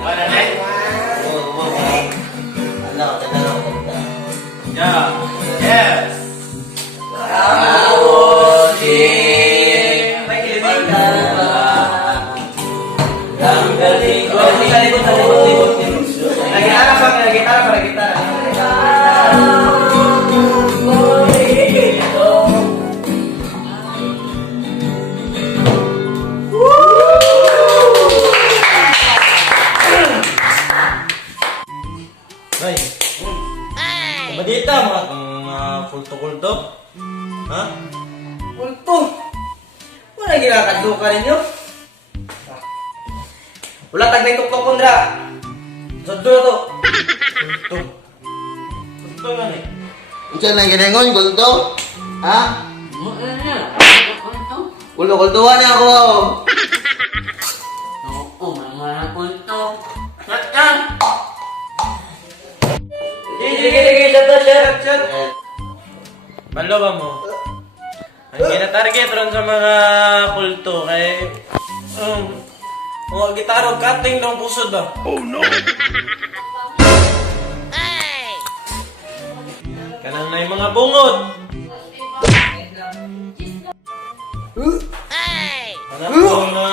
Mana nih? Ya, yes. Ay, apa dito mga kulto-kulto? Ha? Kulto. Wala ginakadlo ka ninyo. Wala tagbay tuktok kundra. Saddo to. Kulto. Kulto nga ni. Unsa na ginengon kulto? Ha? Kulto-kultuhan na ako. Sige, shot. Balo ba mo? Ang gina-target ron sa mga kulto kay mga gitaro cutting ng pusod ba? Oh no! Kanang na yung mga bungod. Anak ko na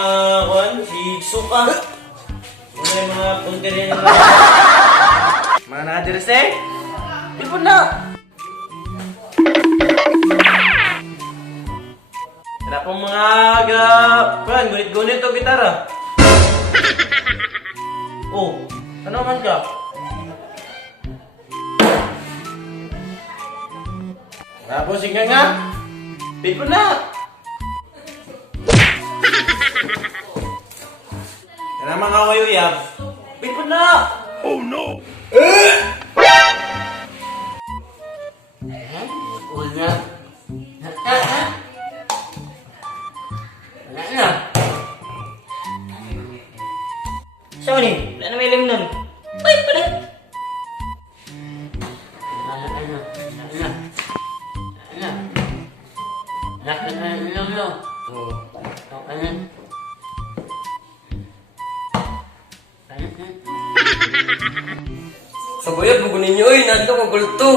kuan, si Suka. Ano yung mga puntirin nila? Mga nakadirese? Ipon na! Wala pong mga kuan, gunit-gunit o gitara. Oh, ano man ka? Wala po, sige nga. Ipon na! Yan ang mga wayuyab. Ipon na! Oh no! Siapa nih? Wala na may ilim nun. Ay, pala. Sabayad bugo ninyo nadto ko kulto.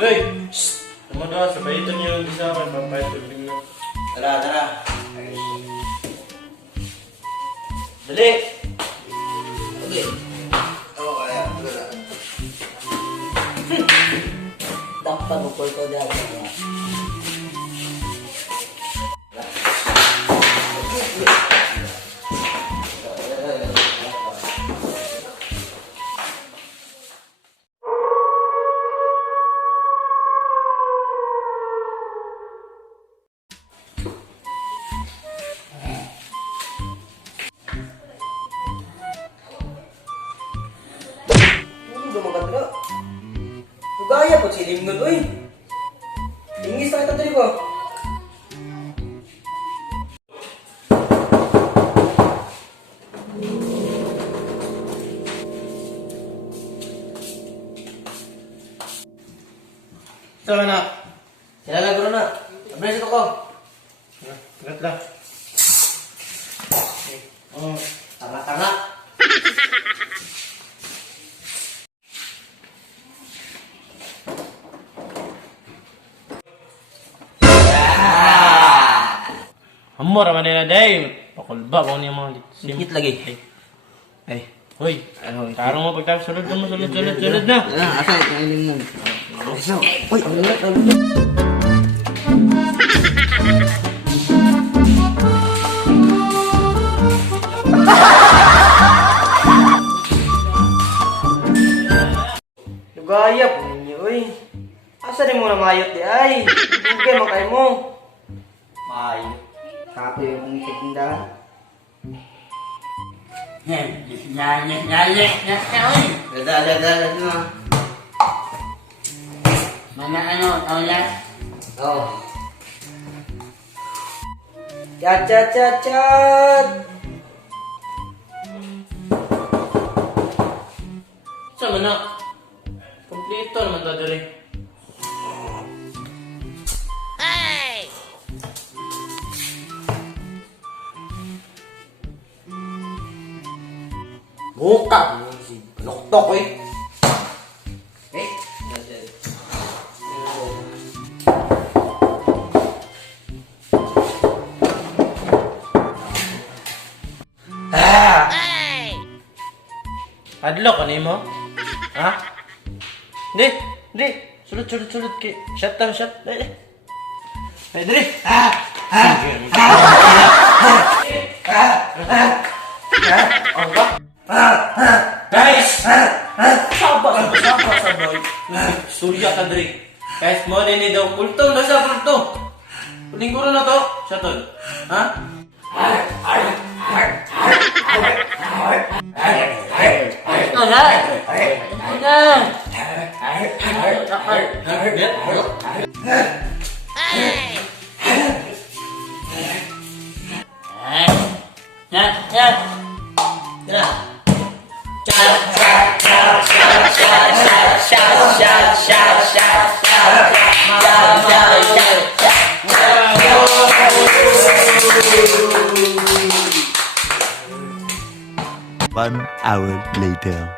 Hey! Shhh! Tama na, sabayitan niyo yung isa akin. Papayat ko tingnan. Tara. Dali! Okay. Oo kaya. Wala. Dapat mo kulto dyan. Dumagat na. Tugaya po silim nun, uy. Ingis na kita dali ba? Tama na! Sila na guro na. Abres ito ko. Ingat lang. Tanga. Amor naman nila, day! Pakulba ko niya mga litsim. Sikit lagi. Ay. Hoy! Tarong mo pagtapos. Sunod na! Asa ito ilim nun. Asa. Uy, ang ulit. Lugaya po ninyo, uy. Asa rin mo na mayot di ay? Bugay makay mo. Mayo. Kapo yung tindahan. Dala na. Oh. Chat. Sama na! Kompleto naman ta dali. Muka! Pinuktok eh. Eh? Adlock, ano mo? Ha? Di, di. Sulot, sulot, sulot. Shut down, shut. Ay, dali. Guys! Sabay. Surya ka, Dre. Guys, mo din daw. Kultong na sa kulto. Kuling ko na to. Shuttle. Ha? One hour later.